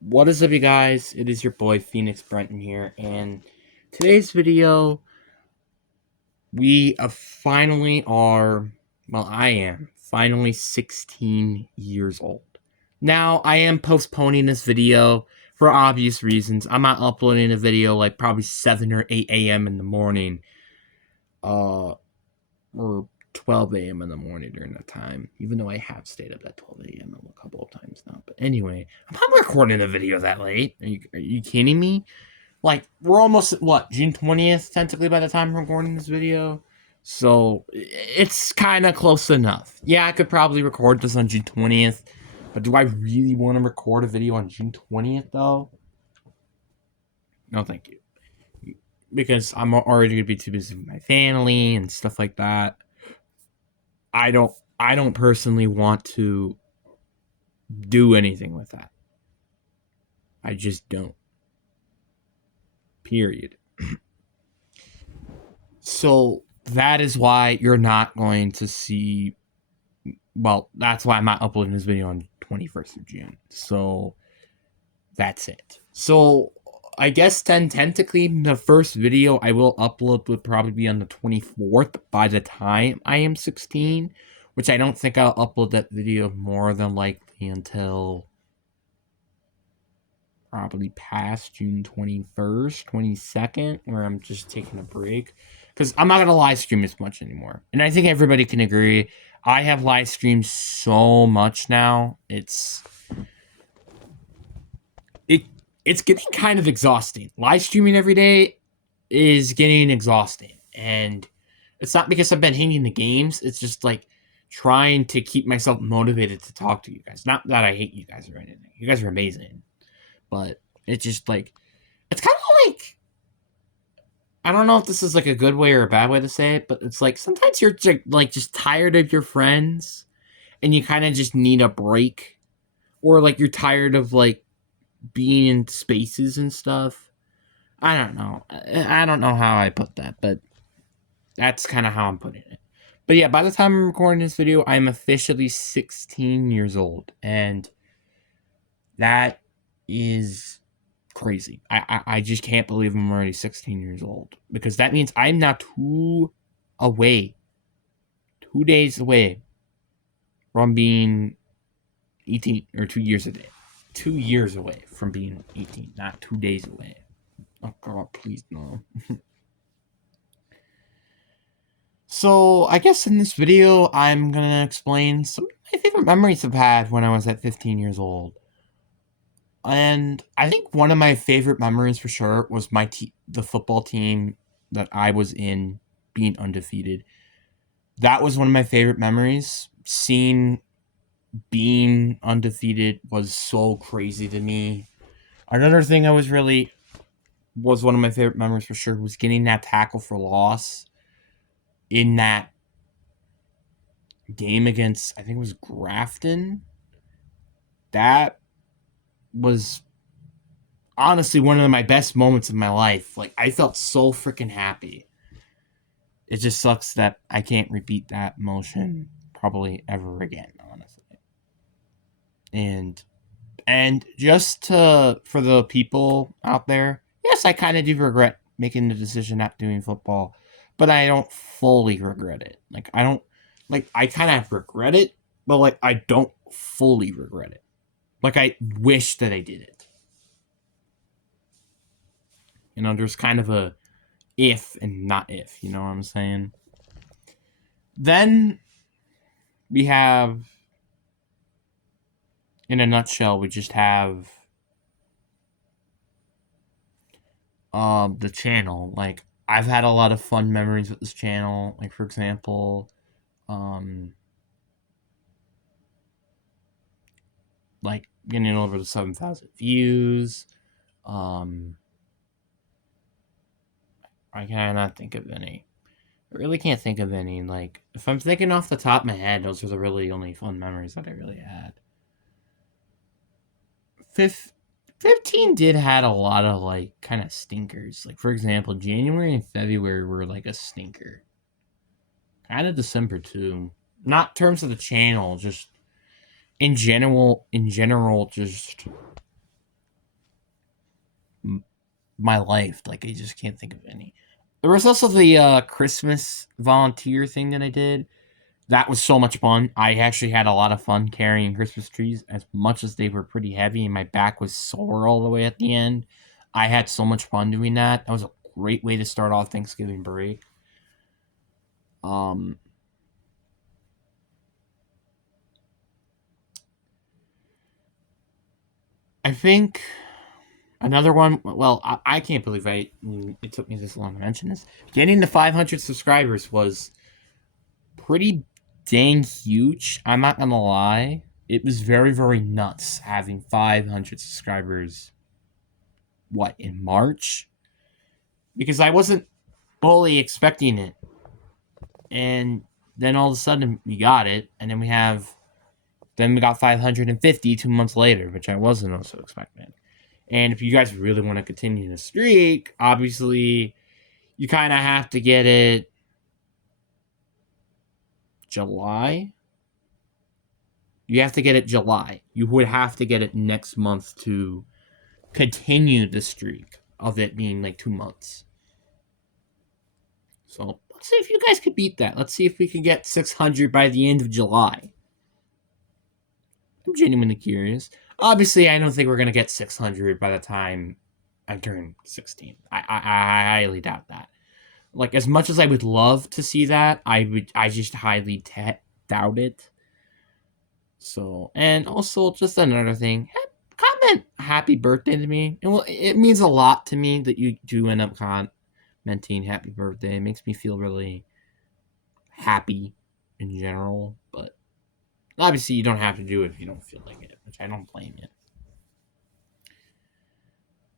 What is up, you guys? It is your boy Phoenix Brenton here, and today's video, we finally are, well, I am finally 16 years old. Now, I am postponing this video for obvious reasons. I'm not uploading a video like probably 7 or 8 a.m. in the morning, or 12 a.m. in the morning during that time, even though I have stayed up at 12 a.m. a couple of times now. But anyway, I'm not recording a video that late. Are you kidding me? Like, we're almost at what, June 20th, technically, by the time I'm recording this video. So, it's kind of close enough. Yeah, I could probably record this on June 20th, but do I really want to record a video on June 20th, though? No, thank you. Because I'm already going to be too busy with my family and stuff like that. I don't personally want to do anything with that. I just don't. Period. So that is why you're not going to see. Well, that's why I'm not uploading this video on 21st of June. So that's it. So I guess then technically the first video I will upload would probably be on the 24th by the time I am 16, which I don't think I'll upload that video more than likely until probably past June 21st, 22nd, where I'm just taking a break. Because I'm not going to live stream as much anymore. And I think everybody can agree. I have live streamed so much now. It's getting kind of exhausting. Live streaming every day is getting exhausting. And it's not because I've been hating the games. It's just like trying to keep myself motivated to talk to you guys. Not that I hate you guys or anything. You guys are amazing. But it's just like, it's kind of like, I don't know if this is like a good way or a bad way to say it, but it's like sometimes you're just tired of your friends and you kind of just need a break, or like you're tired of like being in spaces and stuff. I don't know. I don't know how I put that, but that's kind of how I'm putting it. But yeah, by the time I'm recording this video, I'm officially 16 years old, and that is crazy. I just can't believe I'm already 16 years old, because that means I'm now away, 2 days away from being 18, or 2 years away. 2 years away from being 18, not 2 days away. Oh God, please no. So I guess in this video, I'm gonna explain some of my favorite memories I've had when I was at 15 years old. And I think one of my favorite memories for sure was the football team that I was in being undefeated. That was one of my favorite memories. Seeing being undefeated was so crazy to me. Another thing was one of my favorite memories for sure was getting that tackle for loss in that game against, I think it was Grafton. That was honestly one of my best moments of my life. Like, I felt so freaking happy. It just sucks that I can't repeat that motion probably ever again, honestly. And just for the people out there, yes, I kind of do regret making the decision not doing football, but I don't fully regret it. Like, I don't, like, I kind of regret it, but like I don't fully regret it. Like, I wish that I did it. There's kind of a if and not if, you know what I'm saying? Then we have, in a nutshell, we just have the channel. Like, I've had a lot of fun memories with this channel. Like, for example, um like getting over the 7,000 views. um I cannot think of any. I really can't think of any. Like, if I'm thinking off the top of my head, those are the really only fun memories that I really had. 15 did had a lot of like kind of stinkers. Like, for example, January and February were like a stinker. Kind of December too. Not in terms of the channel, just in general, just my life. Like, I just can't think of any. There was also the Christmas volunteer thing that I did. That was so much fun. I actually had a lot of fun carrying Christmas trees, as much as they were pretty heavy and my back was sore all the way at the end. I had so much fun doing that. That was a great way to start off Thanksgiving break. Um, I think another one. Well, I can't believe it took me this long to mention this. Getting to 500 subscribers was pretty dang huge. I'm not gonna lie. It was very, very nuts having 500 subscribers. What, in March? Because I wasn't fully expecting it, and then all of a sudden we got it, and then we got 550 2 months later, which I wasn't also expecting. And if you guys really want to continue the streak, obviously you kind of have to get it July. You have to get it July. You would have to get it next month to continue the streak of it being like 2 months. So let's see if you guys could beat that. Let's see if we can get 600 by the end of July. I'm genuinely curious. Obviously, I don't think we're going to get 600 by the time I turn 16. I highly doubt that. Like, as much as I would love to see that, I just highly doubt it. So, and also just another thing, comment happy birthday to me. It means a lot to me that you do end up commenting happy birthday. It makes me feel really happy in general, but obviously you don't have to do it if you don't feel like it, which I don't blame you.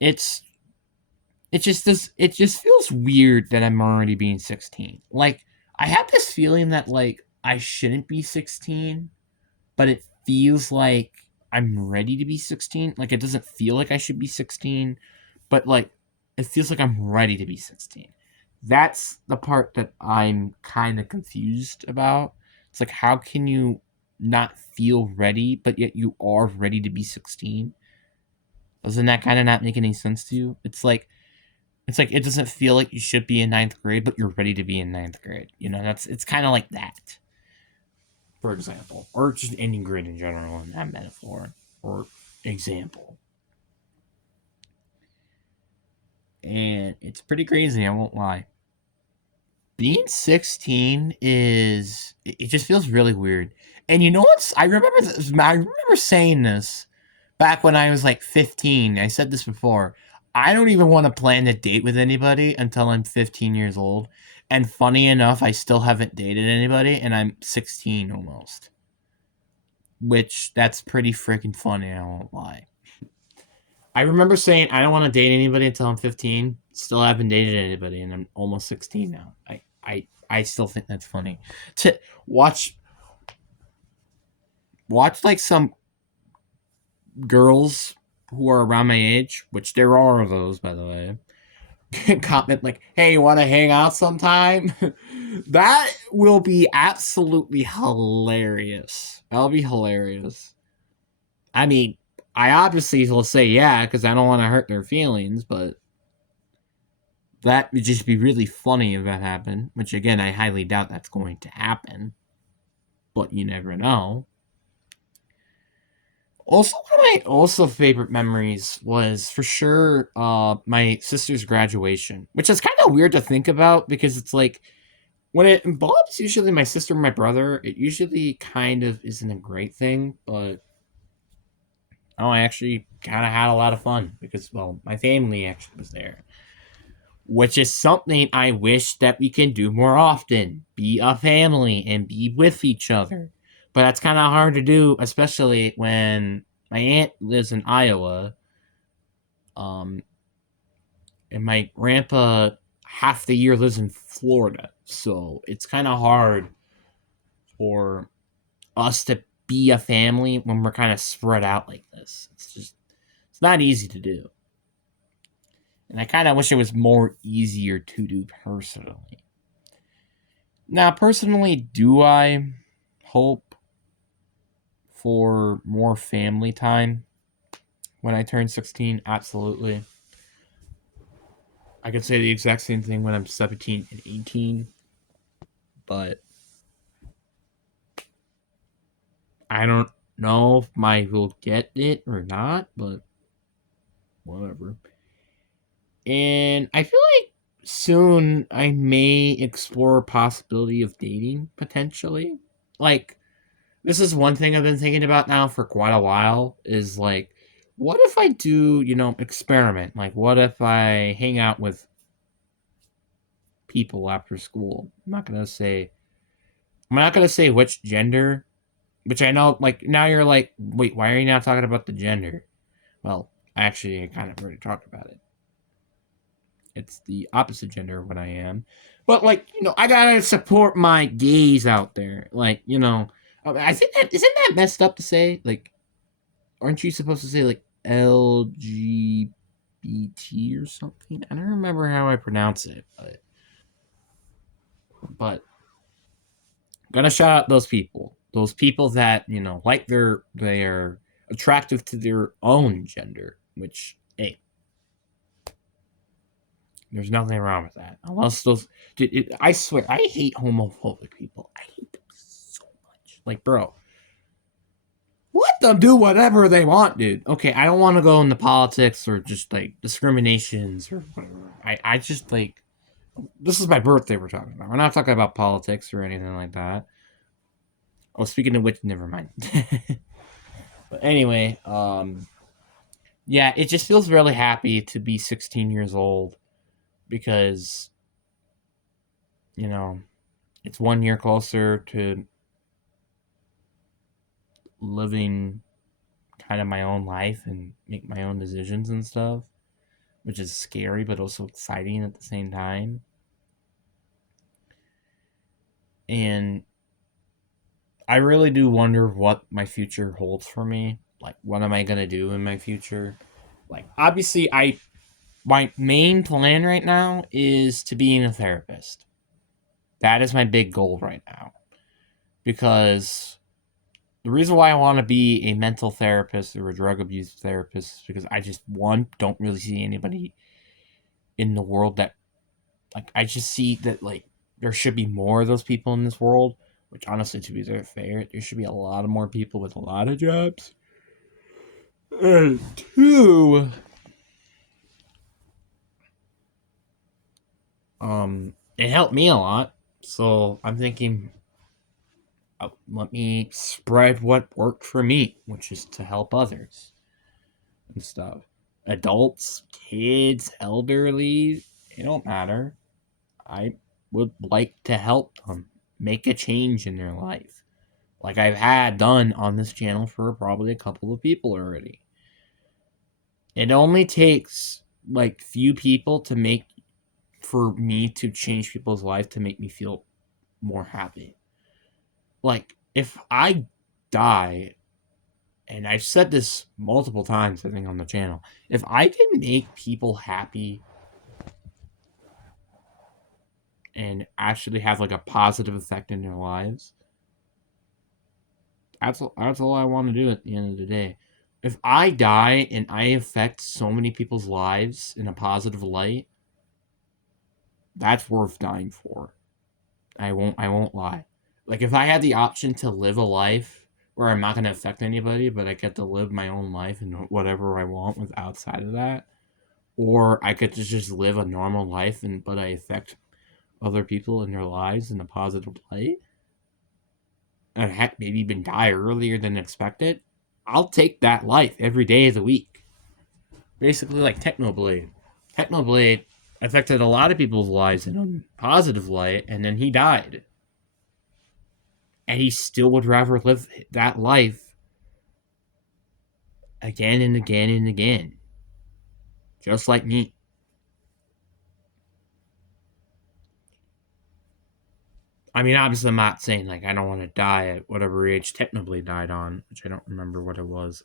It's it just feels weird that I'm already being 16. Like, I have this feeling that like I shouldn't be 16, but it feels like I'm ready to be 16. Like, it doesn't feel like I should be 16, but like it feels like I'm ready to be 16. That's the part that I'm kind of confused about. It's like, how can you not feel ready, but yet you are ready to be 16? Doesn't that kind of not make any sense to you? It's like it doesn't feel like you should be in ninth grade, but you're ready to be in ninth grade. It's kind of like that, for example, or just any grade in general in that metaphor or example. And it's pretty crazy, I won't lie. Being 16 it just feels really weird. And you know what's I remember saying this back when I was like 15. I said this before. I don't even want to plan a date with anybody until I'm 15 years old. And funny enough, I still haven't dated anybody and I'm 16 almost. Which that's pretty freaking funny, I won't lie. I remember saying I don't want to date anybody until I'm 15. Still haven't dated anybody, and I'm almost 16 now. I still think that's funny. To watch like some girls who are around my age, which there are those, by the way, comment like, "Hey, you want to hang out sometime?" That will be absolutely hilarious. That'll be hilarious. I mean, I obviously will say yeah because I don't want to hurt their feelings, but that would just be really funny if that happened. Which again, I highly doubt that's going to happen, but you never know. Also, one of my also favorite memories was for sure my sister's graduation, which is kind of weird to think about because it's like when it involves usually my sister and my brother, it usually kind of isn't a great thing, but I actually kind of had a lot of fun because, well, my family actually was there, which is something I wish that we can do more often. Be a family and be with each other. But that's kind of hard to do, especially when my aunt lives in Iowa, um, and my grandpa half the year lives in Florida. So it's kind of hard for us to be a family when we're kind of spread out like this. It's not easy to do. And I kind of wish it was more easier to do personally. Now, personally, do I hope for more family time when I turn 16? Absolutely. I could say the exact same thing when I'm 17 and 18, but I don't know if my will get it or not, but whatever. And I feel like soon I may explore a possibility of dating potentially. Like, this is one thing I've been thinking about now for quite a while is like, what if I do, experiment? Like, what if I hang out with people after school? I'm not gonna say which gender, which I know, like, now you're like, wait, why are you not talking about the gender? Well, actually, I kind of already talked about it. It's the opposite gender of what I am. But, like, I gotta support my gays out there. Like, I think that, isn't that messed up to say? Like, aren't you supposed to say, like, LGBT or something? I don't remember how I pronounce it, but gonna shout out those people. Those people that, like they're attractive to their own gender, which, hey, there's nothing wrong with that. Unless those, dude, I swear, I hate homophobic people. I hate them so much. Like, bro, let them do whatever they want, dude. Okay, I don't want to go into politics or just like discriminations or whatever. I just like, this is my birthday we're talking about. We're not talking about politics or anything like that. Oh, speaking of which, never mind. But anyway, yeah, it just feels really happy to be 16 years old because, you know, it's 1 year closer to living kind of my own life and make my own decisions and stuff, which is scary but also exciting at the same time. And I really do wonder what my future holds for me. Like, what am I going to do in my future? Like, obviously, my main plan right now is to being a therapist. That is my big goal right now. Because the reason why I want to be a mental therapist or a drug abuse therapist is because I just, one, don't really see anybody in the world that, like, I just see that, like, there should be more of those people in this world, which honestly, to be fair, there should be a lot of more people with a lot of jobs. And two, it helped me a lot. So I'm thinking, let me spread what worked for me, which is to help others and stuff. Adults, kids, elderly, it don't matter. I would like to help them make a change in their life. Like I've had done on this channel for probably a couple of people already. It only takes like few people to make for me to change people's life to make me feel more happy. Like if I die, and I've said this multiple times I think on the channel, if I can make people happy and actually have like a positive effect in their lives, that's all I want to do at the end of the day. If I die and I affect so many people's lives in a positive light, that's worth dying for. I won't lie. Like if I had the option to live a life where I'm not going to affect anybody, but I get to live my own life and whatever I want with outside of that, or I could just live a normal life and but I affect other people in their lives in a positive light, and heck, maybe even die earlier than expected, I'll take that life every day of the week. Basically, like Technoblade. Technoblade affected a lot of people's lives in a positive light, and then he died. And he still would rather live that life again and again and again. Just like me. I mean, obviously, I'm not saying like I don't want to die at whatever age Technoblade died on, which I don't remember what it was.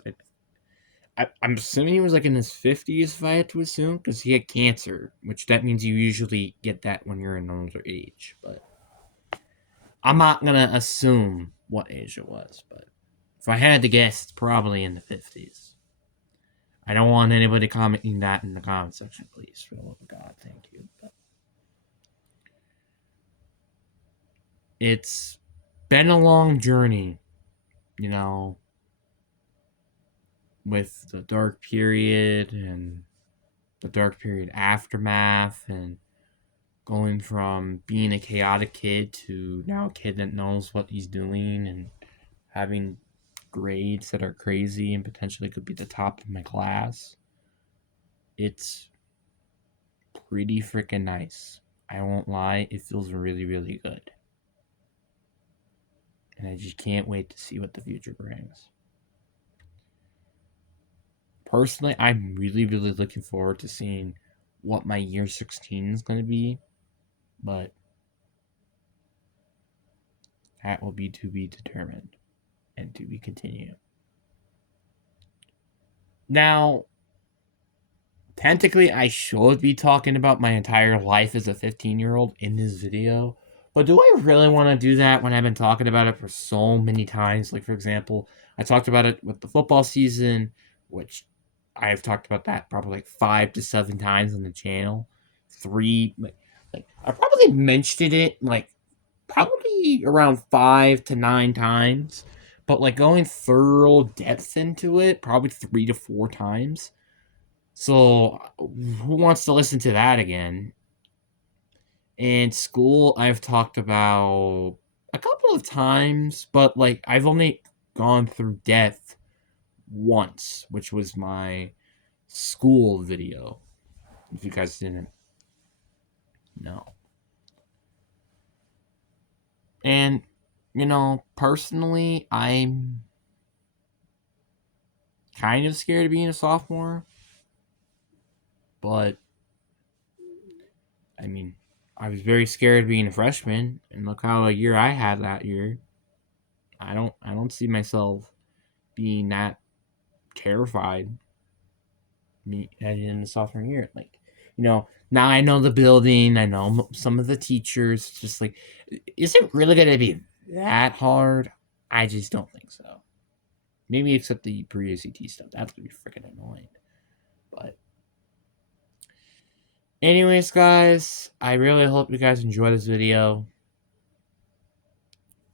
I'm assuming he was like in his 50s, if I had to assume, because he had cancer, which that means you usually get that when you're an older age. But I'm not gonna assume what age it was, but if I had to guess, it's probably in the 50s. I don't want anybody commenting that in the comment section, please. For the love of God, thank you. But it's been a long journey, you know, with the dark period and the dark period aftermath, and going from being a chaotic kid to now a kid that knows what he's doing and having grades that are crazy and potentially could be the top of my class. It's pretty freaking nice. I won't lie, it feels really, really good. And I just can't wait to see what the future brings. Personally, I'm really, really looking forward to seeing what my year 16 is going to be, but that will be to be determined and to be continued. Now, technically, I should be talking about my entire life as a 15-year-old in this video, but do I really want to do that when I've been talking about it for so many times? Like, for example, I talked about it with the football season, which I've talked about that probably like 5 to 7 times on the channel. I probably mentioned it like probably around 5 to 9 times, but like going thorough depth into it, probably 3 to 4 times. So, who wants to listen to that again? In school, I've talked about a couple of times, but like I've only gone through depth once, which was my school video. If you guys didn't know. And, personally, I'm kind of scared of being a sophomore, but I mean, I was very scared of being a freshman, and look how a year I had that year. I don't see myself being that terrified me heading in the sophomore year. Like, now I know the building, I know some of the teachers. It's just like, is it really gonna be that hard? I just don't think so. Maybe except the pre-ACT stuff. That's gonna be freaking annoying. But anyways, guys, I really hope you guys enjoy this video.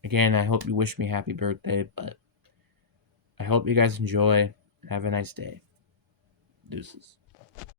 Again, I hope you wish me happy birthday, but I hope you guys enjoy. Have a nice day. Deuces.